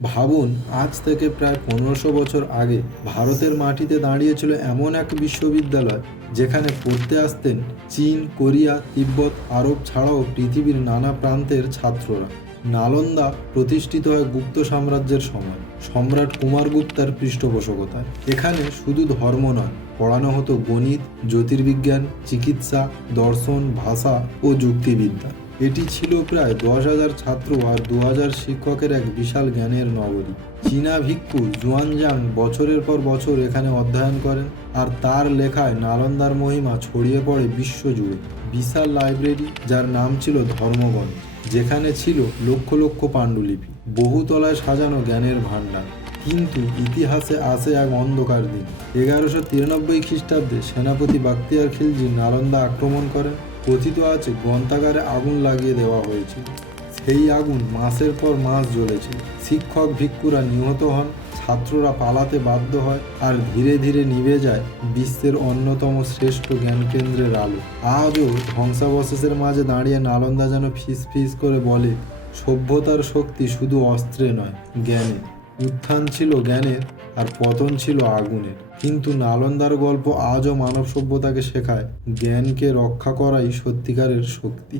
ভাবুন, আজ থেকে প্রায় 1500 বছর আগে ভারতের মাটিতে দাঁড়িয়েছিল এমন এক বিশ্ববিদ্যালয় যেখানে পড়তে আসতেন চীন, কোরিয়া, তিব্বত, আরব ছাড়াও পৃথিবীর নানা প্রান্তের ছাত্ররা। নালন্দা প্রতিষ্ঠিত হয় গুপ্ত সাম্রাজ্যের সময় সম্রাট কুমারগুপ্তার পৃষ্ঠপোষকতায়। এখানে শুধু ধর্ম নয়, পড়ানো হতো গণিত, জ্যোতির্বিজ্ঞান, চিকিৎসা, দর্শন, ভাষা ও যুক্তিবিদ্যা। এটি ছিল প্রায় 10,000 ছাত্র আর 2,000 শিক্ষকের এক বিশাল জ্ঞানের নগরী। চীনা ভিক্ষু জুয়ানজাং বছরের পর বছর এখানে অধ্যয়ন করেন, আর তার লেখায় নালন্দার মহিমা ছড়িয়ে পড়ে বিশ্বজুড়ে। বিশাল লাইব্রেরি, যার নাম ছিল ধর্মগ্রন্থ, যেখানে ছিল লক্ষ লক্ষ পাণ্ডুলিপি, বহুতলায় সাজানো জ্ঞানের ভাণ্ডার। কিন্তু ইতিহাসে আসে এক অন্ধকার দিন। 1193 খ্রিস্টাব্দে সেনাপতি বাখতিয়ার খিলজি নালন্দা আক্রমণ করেন। কথিত আছে গ্রন্থাগারে আগুন লাগিয়ে দেওয়া হয়েছিল। সেই আগুন মাসের পর মাস জ্বলেছিল। শিক্ষক ভিক্ষুরা নিহত হন, ছাত্ররা পালাতে বাধ্য হয়, আর ধীরে ধীরে নিভে যায় বিশ্বের অন্যতম শ্রেষ্ঠ জ্ঞানকেন্দ্রের আলো। আজও ধ্বংসাবশেষের মাঝে দাঁড়িয়ে নালন্দা যেন ফিস ফিস করে বলে, সভ্যতার শক্তি শুধু অস্ত্রে নয়, জ্ঞানে। উত্থান ছিল জ্ঞানের, আর পতন ছিল আগুনের। কিন্তু নালন্দার গল্প আজও মানব সভ্যতাকে শেখায়, জ্ঞানকে রক্ষা করাই সত্যিকারের শক্তি।